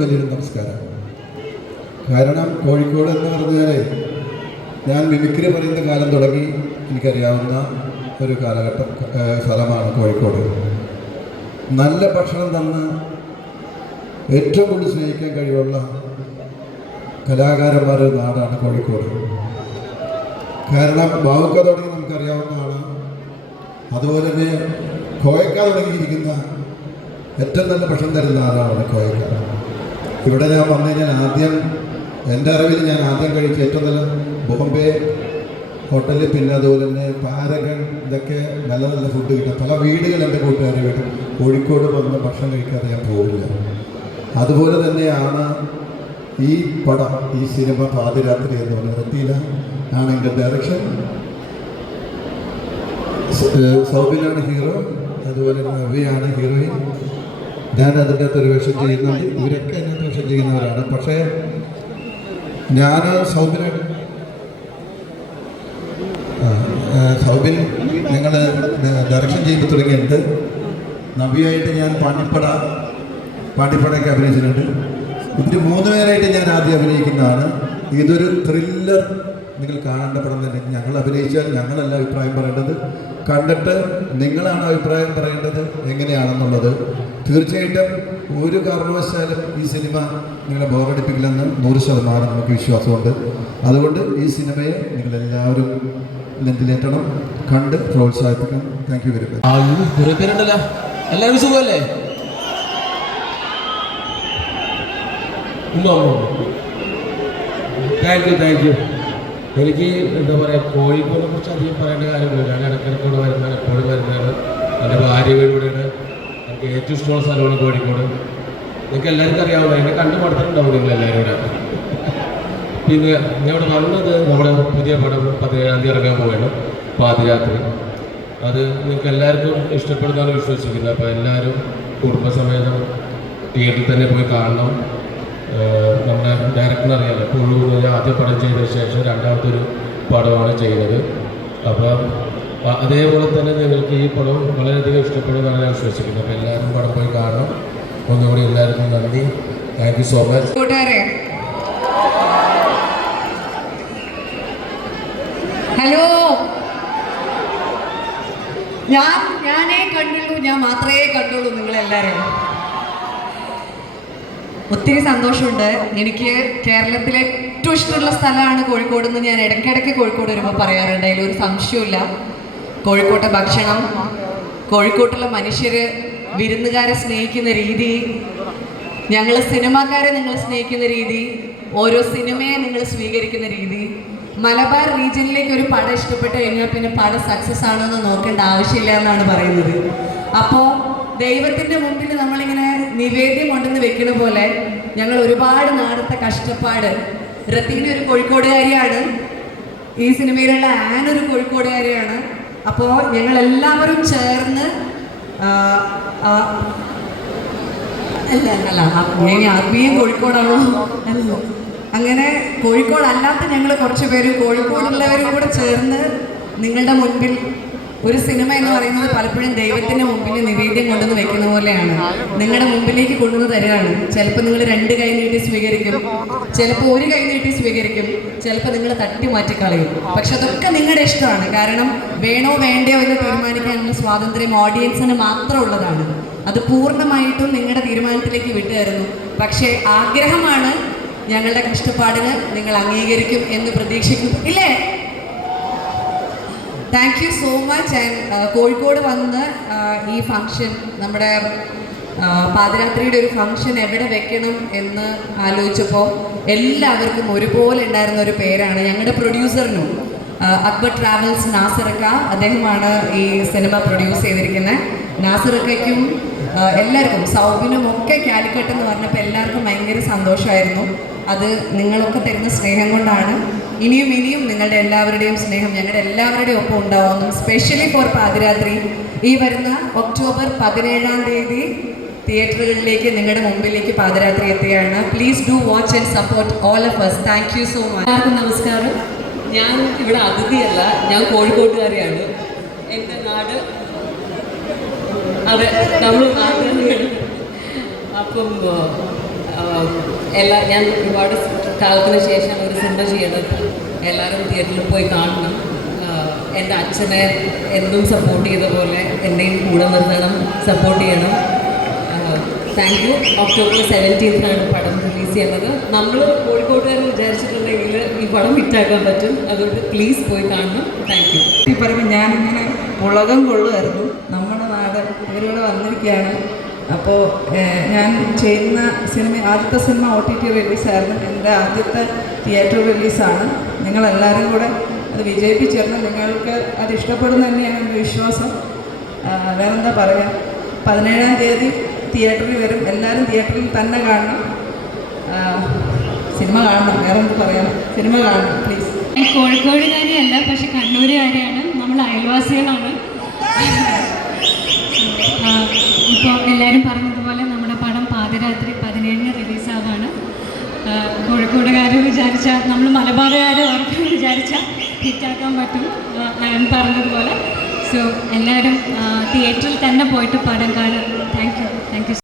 വലിയൊരു നമസ്കാരം. കാരണം കോഴിക്കോട് എന്ന് പറഞ്ഞാൽ ഞാൻ മിമിക്രി പറയുന്ന കാലം തുടങ്ങി എനിക്കറിയാവുന്ന ഒരു കാലഘട്ടം സ്ഥലമാണ് കോഴിക്കോട്. നല്ല ഭക്ഷണം തന്ന് ഏറ്റവും കൂടുതൽ സ്നേഹിക്കാൻ കഴിവുള്ള കലാകാരന്മാരുടെ നാടാണ് കോഴിക്കോട്. കാരണം ബാവുക്ക തുടങ്ങി നമുക്കറിയാവുന്നതാണ് അതുപോലെ തന്നെ കോയക്ക തുടങ്ങിയിരിക്കുന്ന ഏറ്റവും നല്ല ഭക്ഷണം തരുന്ന ആളാണ് കോയക്ക. ഇവിടെ ഞാൻ വന്നു കഴിഞ്ഞാൽ ആദ്യം എന്റെ അറിവിൽ ഞാൻ ആദ്യം കഴിച്ച ഏറ്റവും നല്ല ബോംബെ ഹോട്ടലിൽ പിന്നെ അതുപോലെ തന്നെ പാരഗൺ ഇതൊക്കെ നല്ല നല്ല ഫുഡ് കിട്ടും. പല വീടുകൾ എന്റെ കൂട്ടുകാരെ വീട്ടിൽ കോഴിക്കോട് വന്ന് ഭക്ഷണം കഴിക്കാതെ ഞാൻ പോകില്ല അതുപോലെ തന്നെയാണ് ഈ പടം ഈ സിനിമ പാതിരാത്രി എന്ന് പറഞ്ഞ റത്തീല ആണ് എന്റെ ഡയറക്ഷൻ സൗബിനാണ് ഹീറോ അതുപോലെ നവിയാണ് ഹീറോയിൻ ഞാൻ അതിന്റെ അകത്ത് ഒരു വേഷം ചെയ്യുന്നുണ്ട്. ഇവരൊക്കെ അതിനകത്ത് വേഷം ചെയ്യുന്നവരാണ്. പക്ഷേ ഞാൻ ആ, സൗബിൻ നിങ്ങൾ ഡയറക്ഷൻ ചെയ്ത് തുടങ്ങിയിട്ടുണ്ട്. നവിയായിട്ട് ഞാൻ പാണ്ടിപ്പട പാണ്ടിപ്പടയൊക്കെ അഭിനയിച്ചിട്ടുണ്ട്. ഇതിന് മൂന്ന് പേരായിട്ട് ഞാൻ ആദ്യം അഭിനയിക്കുന്നതാണ്. ഇതൊരു ത്രില്ലർ നിങ്ങൾ കാണേണ്ട പടം തന്നെ ഞങ്ങൾ അഭിനയിച്ചാൽ ഞങ്ങളല്ല അഭിപ്രായം പറയേണ്ടത്. കണ്ടിട്ട് നിങ്ങളാണ് അഭിപ്രായം പറയേണ്ടത് എങ്ങനെയാണെന്നുള്ളത്. തീർച്ചയായിട്ടും ഒരു കാരണവശാലും ഈ സിനിമ നിങ്ങളെ ബോറടിപ്പിക്കില്ലെന്ന് നൂറ് ശതമാനം നമുക്ക് വിശ്വാസമുണ്ട്. അതുകൊണ്ട് ഈ സിനിമയെ നിങ്ങളെല്ലാവരും നെഞ്ചിലേറ്റണം കണ്ട് പ്രോത്സാഹിപ്പിക്കണം. താങ്ക് യു വെരി മച്ച് പേരുണ്ടല്ലോ താങ്ക് യു താങ്ക് യു എനിക്ക് എന്താ പറയുക കോഴിക്കോടിനെ കുറിച്ച് അധികം പറയേണ്ട കാര്യമില്ല. ഞാൻ ഇടയ്ക്കിടയ്ക്ക് ഇവിടെ വരുന്നതാണ് എപ്പോഴും വരുന്നതാണ്. എന്റെ ഭാര്യ വീടിവിടെയാണ് എനിക്ക് ഏറ്റവും ഇഷ്ടമുള്ള സ്ഥലമാണ് കോഴിക്കോട്. നിങ്ങൾക്ക് എല്ലാവർക്കും അറിയാവുന്ന എന്നെ കണ്ടു പഠിത്തിട്ടുണ്ടാവും നിങ്ങൾ എല്ലാവരും ഇവിടെ. പിന്നെ ഞാൻ ഇവിടെ വന്നത് നമ്മുടെ പുതിയ പടം പതിനേഴാം തീയതി ഇറങ്ങാൻ പോവുകയാണ്. പാതിരാത്രി. അത് നിങ്ങൾക്ക് എല്ലാവർക്കും ഇഷ്ടപ്പെടുന്നതാണ് വിശ്വസിക്കുന്നത്. അപ്പോൾ എല്ലാവരും കുടുംബസമേതം തിയേറ്ററിൽ തന്നെ പോയി കാണണം. നമ്മുടെ ഡയറക്ടറിന് അറിയാമല്ലോ പുള്ളൂർ ആദ്യ പടം ചെയ്തതിന് ശേഷം രണ്ടാമത്തെ ഒരു പടമാണ് ചെയ്യുന്നത് അപ്പോൾ അ- അതേപോലെ തന്നെ നിങ്ങൾക്ക് ഈ പടം വളരെയധികം ഇഷ്ടപ്പെടുമെന്നാണ് ഞാൻ വിശ്വസിക്കുന്നത്. അപ്പോൾ എല്ലാവരും പടം പോയി കാണണം. ഒന്നുകൂടി എല്ലാവർക്കും നന്ദി. Thank you so much hello. ഞാൻ ഞാനേ കണ്ടുള്ളൂ. ഞാൻ മാത്രമേ കണ്ടുള്ളൂ നിങ്ങളെല്ലാവരും. ഒത്തിരി സന്തോഷമുണ്ട്. എനിക്ക് കേരളത്തിലെ ഏറ്റവും ഇഷ്ടമുള്ള സ്ഥലമാണ് കോഴിക്കോട് എന്ന് ഞാൻ ഇടയ്ക്കിടയ്ക്ക് കോഴിക്കോട് വരുമ്പോൾ പറയാറുണ്ട്. അതിലൊരു സംശയമില്ല കോഴിക്കോട്ടെ ഭക്ഷണം കോഴിക്കോട്ടുള്ള മനുഷ്യര് വിരുന്നുകാരെ സ്നേഹിക്കുന്ന രീതി ഞങ്ങൾ സിനിമാക്കാരെ നിങ്ങൾ സ്നേഹിക്കുന്ന രീതി ഓരോ സിനിമയെ നിങ്ങൾ സ്വീകരിക്കുന്ന രീതി മലബാർ റീജിയനിലേക്ക് ഒരു പടം ഇഷ്ടപ്പെട്ട് കഴിഞ്ഞാൽ പിന്നെ പടം സക്സസ് ആണോ എന്ന് നോക്കേണ്ട ആവശ്യമില്ല എന്നാണ് പറയുന്നത്. അപ്പോൾ ദൈവത്തിന്റെ മുമ്പിൽ നമ്മളിങ്ങനെ നിവേദ്യം ഉണ്ടെന്ന് വെക്കുന്ന പോലെ ഞങ്ങൾ ഒരുപാട് നാടത്തെ കഷ്ടപ്പാട്. റത്തീന ഒരു കോഴിക്കോടുകാരിയാണ്. ഈ സിനിമയിലുള്ള ആൻ ഒരു കോഴിക്കോടുകാരിയാണ്. അപ്പോൾ ഞങ്ങൾ എല്ലാവരും ചേർന്ന് അല്ല അല്ല ഞാൻ ആത്മീയം കോഴിക്കോടാണോ? അല്ല അങ്ങനെ കോഴിക്കോടല്ലാത്ത ഞങ്ങൾ കുറച്ച് പേര് കോഴിക്കോടുള്ളവരും കൂടെ ചേർന്ന് നിങ്ങളുടെ മുൻപിൽ ഒരു സിനിമ എന്ന് പറയുന്നത് പലപ്പോഴും ദൈവത്തിന്റെ മുമ്പിൽ നിവേദ്യം കൊണ്ടുവന്ന് വെക്കുന്ന പോലെയാണ്. നിങ്ങളുടെ മുമ്പിലേക്ക് കൊണ്ടുവന്ന് തരികയാണ് ചിലപ്പോൾ നിങ്ങൾ രണ്ട് കൈ നീട്ടി സ്വീകരിക്കും. ചിലപ്പോൾ ഒരു കൈ നീട്ടി സ്വീകരിക്കും. ചിലപ്പോൾ നിങ്ങൾ തട്ടി മാറ്റിക്കളയും. പക്ഷെ അതൊക്കെ നിങ്ങളുടെ ഇഷ്ടമാണ്. കാരണം വേണോ വേണ്ടയോ എന്ന് തീരുമാനിക്കാനുള്ള സ്വാതന്ത്ര്യം ഓഡിയൻസിന് മാത്രം ഉള്ളതാണ്. അത് പൂർണമായിട്ടും നിങ്ങളുടെ തീരുമാനത്തിലേക്ക് വിട്ടുതരുന്നു പക്ഷേ ആഗ്രഹമാണ് ഞങ്ങളുടെ കഷ്ടപ്പാടിന് നിങ്ങൾ അംഗീകരിക്കും എന്ന് പ്രതീക്ഷിക്കും. ഇല്ലേ? Thank you so much and Kozhikode വന്ന് ഈ ഫംഗ്ഷൻ നമ്മുടെ പാതിരാത്രിയുടെ ഒരു ഫംഗ്ഷൻ എവിടെ വെക്കണം എന്ന് ആലോചിച്ചപ്പോൾ എല്ലാവർക്കും ഒരുപോലെ ഉണ്ടായിരുന്ന ഒരു പേരാണ് ഞങ്ങളുടെ പ്രൊഡ്യൂസറിനും അക്ബർ ട്രാവൽസ് നാസിറക്ക അദ്ദേഹമാണ് ഈ സിനിമ പ്രൊഡ്യൂസ് ചെയ്തിരിക്കുന്നത്. നാസിറക്കയ്ക്കും എല്ലാവർക്കും സൗബിനും ഒക്കെ കാലിക്കട്ട് എന്ന് പറഞ്ഞപ്പോൾ എല്ലാവർക്കും ഭയങ്കര സന്തോഷമായിരുന്നു. അത് നിങ്ങളൊക്കെ തരുന്ന സ്നേഹം കൊണ്ടാണ്. ഇനിയും ഇനിയും നിങ്ങളുടെ എല്ലാവരുടെയും സ്നേഹം ഞങ്ങളുടെ എല്ലാവരുടെയും ഒപ്പം ഉണ്ടാവുന്നു. സ്പെഷ്യലി ഫോർ പാതിരാത്രി. ഈ വരുന്ന ഒക്ടോബർ പതിനേഴാം തീയതി തിയേറ്ററുകളിലേക്ക് നിങ്ങളുടെ മുമ്പിലേക്ക് പാതിരാത്രി എത്തുകയാണ്. Please do watch and support all of us. Thank you so much എല്ലാവർക്കും നമസ്കാരം. ഞാൻ ഇവിടെ അതിഥിയല്ല ഞാൻ കോഴിക്കോട്ടുകാരിയാണ്. എന്റെ നാട് അതെ നാട്ടുകാരിയാണ് അപ്പം എല്ലാ ഞാൻ ഒരുപാട് കാലത്തിന് ശേഷം ഒരു സിനിമ ചെയ്യണം എല്ലാവരും തിയേറ്ററിൽ പോയി കാണണം. എന്റെ അച്ഛനെ എന്നും സപ്പോർട്ട് ചെയ്ത പോലെ എന്നെയും കൂടെ നിർത്തണം സപ്പോർട്ട് ചെയ്യണം. താങ്ക് യു ഒക്ടോബർ സെവന്റീൻത്തിനാണ് പടം റിലീസ് ചെയ്യുന്നത്. നമ്മൾ കോഴിക്കോട്ടുകാരെ വിചാരിച്ചിട്ടുണ്ടെങ്കിൽ ഈ പടം ഹിറ്റാക്കാൻ പറ്റും. അതുകൊണ്ട് പ്ലീസ് പോയി കാണണം. താങ്ക് യു ഈ പറയുമ്പോൾ ഞാനിങ്ങനെ പുളകം കൊള്ളുമായിരുന്നു. ഇവരിവിടെ വന്നിരിക്കുകയാണ്. അപ്പോൾ ഞാൻ ചെയ്യുന്ന സിനിമ ആദ്യത്തെ സിനിമ ഒ ടി ടി റിലീസായിരുന്നു എന്റെ ആദ്യത്തെ തിയേറ്റർ റിലീസാണ് നിങ്ങളെല്ലാവരും കൂടെ അത് വിജയിപ്പിച്ചിരുന്നു. നിങ്ങൾക്ക് അത് ഇഷ്ടപ്പെടുന്നു തന്നെയാണ് എന്റെ വിശ്വാസം. വേറെന്താ പറയുക? പതിനേഴാം തീയതി തിയേറ്ററിൽ വരും. എല്ലാവരും തിയേറ്ററിൽ തന്നെ കാണണം. സിനിമ കാണണം. വേറെന്ത് പറയാം സിനിമ കാണണം പ്ലീസ് കോഴിക്കോട് കാര്യമല്ല പക്ഷെ കണ്ണൂർ കാര്യമാണ് നമ്മൾ അയൽവാസികളാണ്. കോഴിക്കോടുകാർ വിചാരിച്ച നമ്മൾ മലബാറുകാർ അവർക്ക് വിചാരിച്ച ഹിറ്റാക്കാൻ പറ്റും ഞാൻ പറഞ്ഞതുപോലെ. സോ എല്ലാവരും തിയേറ്ററിൽ തന്നെ പോയിട്ട് പടം കാണും താങ്ക് യു താങ്ക് യു